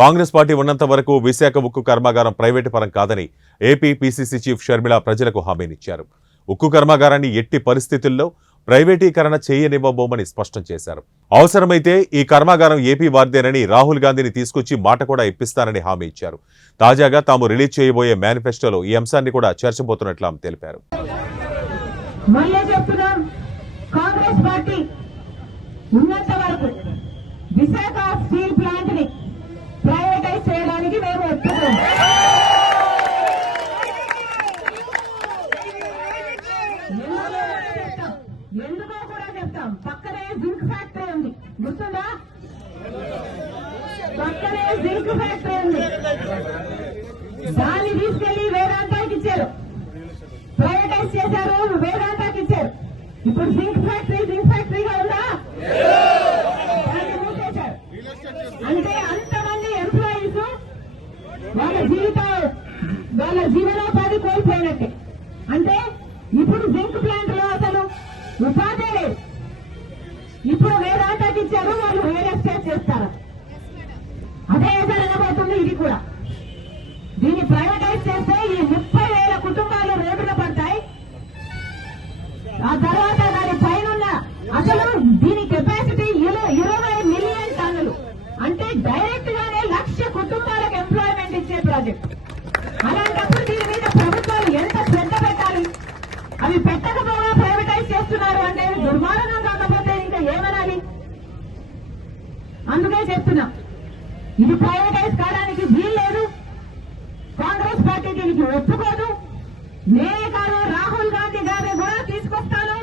Congress party ఉన్నంత వరకు విశాఖ ఉక్కు కర్మాగారం ప్రైవేటు పరం కాదని ఏపీ పీసీసీ చీఫ్ షర్మిల ప్రజలకు హామీనిచ్చారు. ఉక్కు కర్మాగారాన్ని ఎట్టి పరిస్థితుల్లో ప్రైవేటీకరణ చేయనివ్వబోమని స్పష్టం చేశారు. అవసరమైతే ఈ కర్మాగారం ఏపీ వారిదేనని రాహుల్ గాంధీని తీసుకొచ్చి మాట కూడా ఇప్పిస్తానని హామీ ఇచ్చారు. తాజాగా తాము రిలీజ్ చేయబోయే మేనిఫెస్టోలో ఈ అంశాన్ని కూడా చేర్చబోతున్నట్లు ఆమె తెలిపారు. విశాఖ స్టీల్ ప్లాంట్ ని ప్రైవేటైజ్ చేయడానికి మేము ఒప్పుకోం. ఎందుకో కూడా చెప్తాం. పక్కనే జింక్ ఫ్యాక్టరీ ఉంది, గుర్తుందా? పక్కనే జింక్ ఫ్యాక్టరీ ఉంది. దాన్ని తీసుకెళ్లి వేదాంతాకి ఇచ్చారు, ప్రైవేటైజ్ చేశారు, వేదాంతాకి ఇచ్చారు. ఇప్పుడు జింక్ ఫ్యాక్టరీగా ఉందా? అంటే అంతమంది ఎంప్లాయీస్ వాళ్ళ జీవనోపాధి కోల్పోయినట్టే. అంటే ఇప్పుడు జింక్ ప్లాంట్ లో అసలు ఉపాధి లేదు. ఇప్పుడు వేదాంతాకి ఇచ్చారు, వాళ్ళు రియల్ ఎస్టేట్ చేస్తారు. అదే జరగబోతుంది ఇది కూడా. దీన్ని ప్రైవేటైజ్ చేస్తే ఈ 30,000 కుటుంబాలు రోడ్డున పడతాయి. ఆ తర్వాత దాని పైన అసలు దీని కెపాసిటీ 20 మిలియన్ టన్నులు. అంటే డైరెక్ట్ గానే 1,00,000 కుటుంబాలకు ఎంప్లాయ్మెంట్ ఇచ్చే ప్రాజెక్ట్. అలాంటప్పుడు దీని మీద ప్రభుత్వాలు ఎంత శ్రద్ధ పెట్టాలి? అవి పెట్టకపోగా ప్రైవేటైజ్ చేస్తున్నారు అంటే దుర్మార్గం కాకపోతే ఇంకా ఏమనాలి? అందుకే చెప్తున్నా, ఇది ప్రైవేటైజ్ కావడానికి వీల్లేదు. కాంగ్రెస్ పార్టీ దీనికి ఒప్పుకోదు. నేనే కాదు, రాహుల్ గాంధీ గారిని కూడా తీసుకొస్తాను.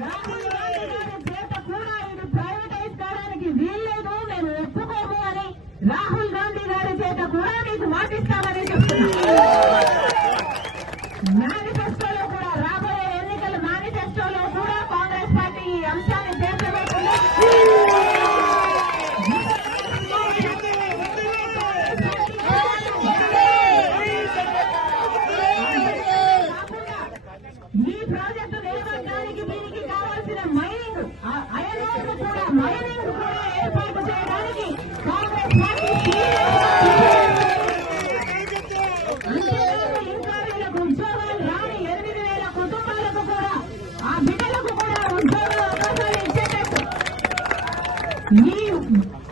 రాహుల్ గాంధీ గారి చేత కూడా ఇది ప్రైవేటైజ్ కావడానికి వీల్లేదు, మేము ఒప్పుకోము అని రాహుల్ గాంధీ గారి చేత కూడా మీకు మాటిస్తామని చెప్తాను.